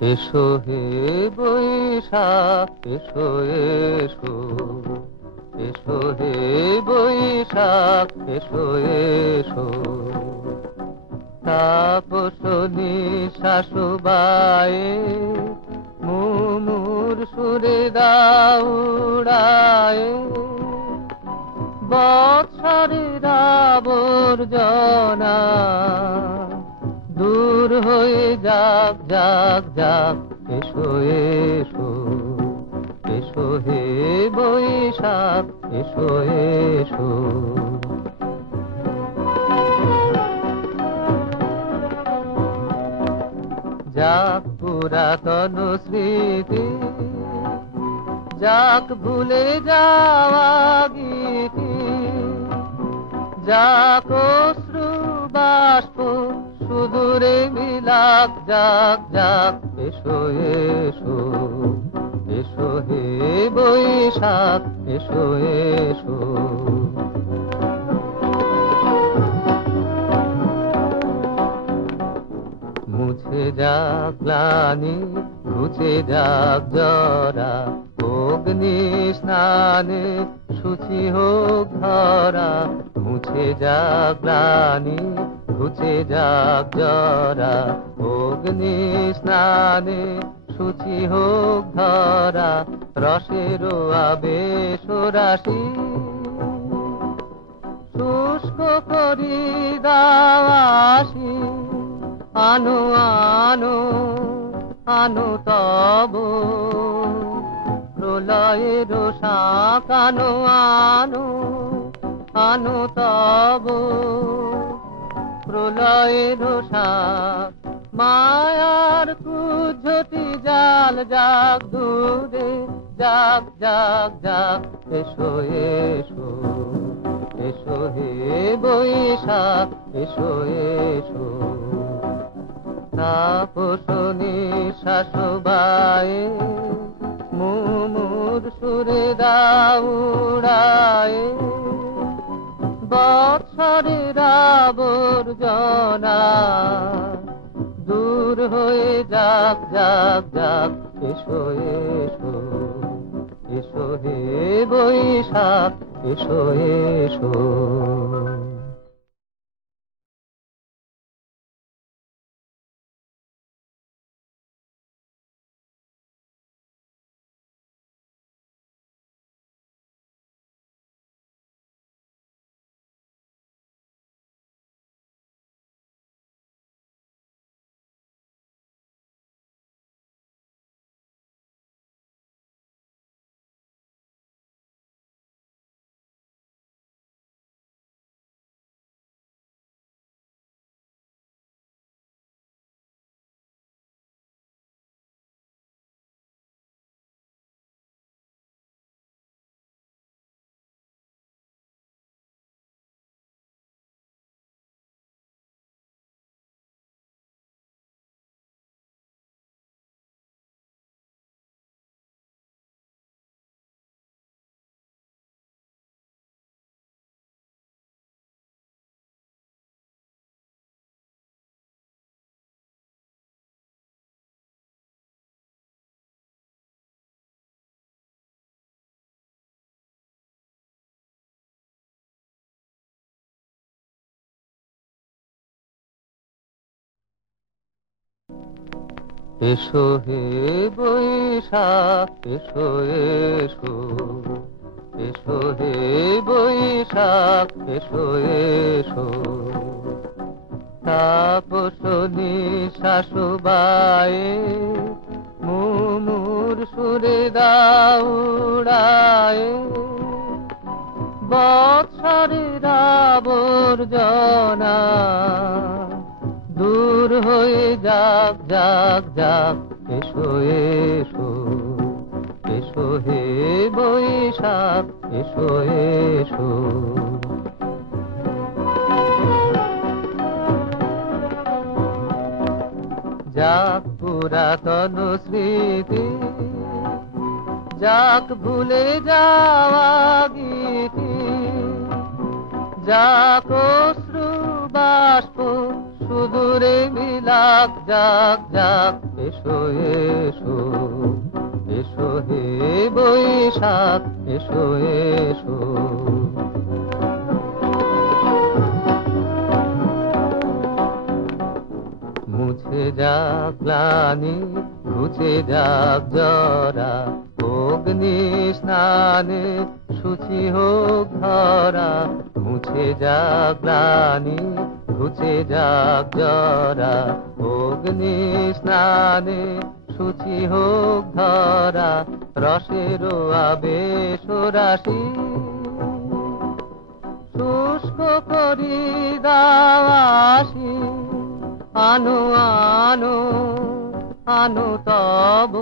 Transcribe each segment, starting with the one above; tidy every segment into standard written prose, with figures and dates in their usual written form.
এসো হে বৈশাখ এসো এসো, এসো হে বৈশাখ এসো এসো। তাপস নিঃশ্বাস বায়ে মুমুর সুরে দাউড়ায়, বৎসরের আবর্জনা দূর হয়ে যাক যাক যাক। এসো এসো, এসো হে বৈশাখ এসো এসো। যাক পুরাতন স্মৃতি, যাক ভুলে যাওয়া গীতি, যাক অশ্রু বাষ্প সুদূরে মিলাক যাক যাক। এসো এসো, এসো হে বৈশাখ এসো এসো। মুছে যাক গ্লানি, ঘুচে যাক জরা, অগ্নি স্নানে শুচি হোক ধরা। মুছে যাক গ্লানি, ঘুচে যাক জরা, অগ্নি স্নানে শুচি হোক ধরা। রসের আবেশ রাশি শুষ্ক করি দাওয়াসি, আনো আনো আনো তব প্রলয়ের শাক। আনো আনো আনো তব প্রলয়ের শাক। মায়ার কুজ্জটি জাল যাক দূরে যাক যাক যাক। এসো এসো, এসো হে বৈশাখ এসো এসো। তাপস নিঃশ্বাস বায়ে মুমুর সুরে দাউড়ায়, বৎসরের আবর্জনা দূর হয়ে যাক যাক যাক। এসো এসো, এসো হে বৈশাখ এসো এসো। এসো হে বৈশাখ এসো এসো, এসো হে বৈশাখ এসো এসো। তাপস নিঃশ্বাস বায়ে মুমুর সুরে দাউড়ায়, বৎসরের আবর্জনা দূর হয়ে যাক যাক যাক। এসো এসো, এসো হে বৈশাখ এসো এসো। যাক পুরাতন স্মৃতি, যাক ভুলে যাওয়া গীতি, যাক অশ্রু বাষ্প সুদূরে মিলাক যাক যাক। এসো এসো এসো হে বৈশাখ এসো এসো মুছে যাক গ্লানি ঘুচে যাক জরা অগ্নি স্নানে শুচি হোক ধরা মুছে যাক গ্লানি ঘুচে যাক জরা অগ্নি স্নানে শুচি হোক ধরা রসের আবেশ রাশি শুষ্ক করি দাওয়াসি আনো আনো আনো তব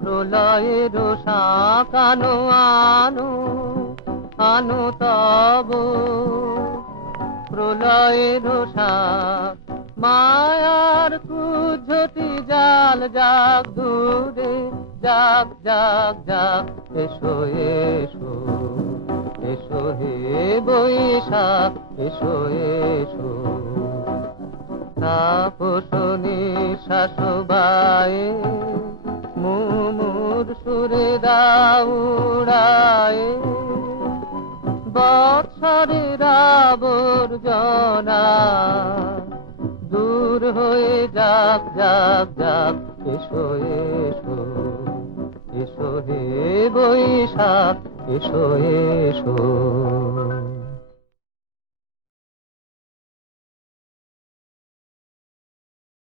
প্রলয়ের শাক আনো আনো আনো তব প্রলয়ের শাক মায়ার কুজ্ঝটি জাল যাক দূরে যাক যাক যাক এসো এসো এসো হে বৈশাখ এসো এসো তাপসনি শাসবায়ে মুমুর সুরে দাউড়ায়ে বৎসরের আবর্জনা দূর হয়ে যাক যাক যাক এসো এসো এসো হে বৈশাখ এসো এসো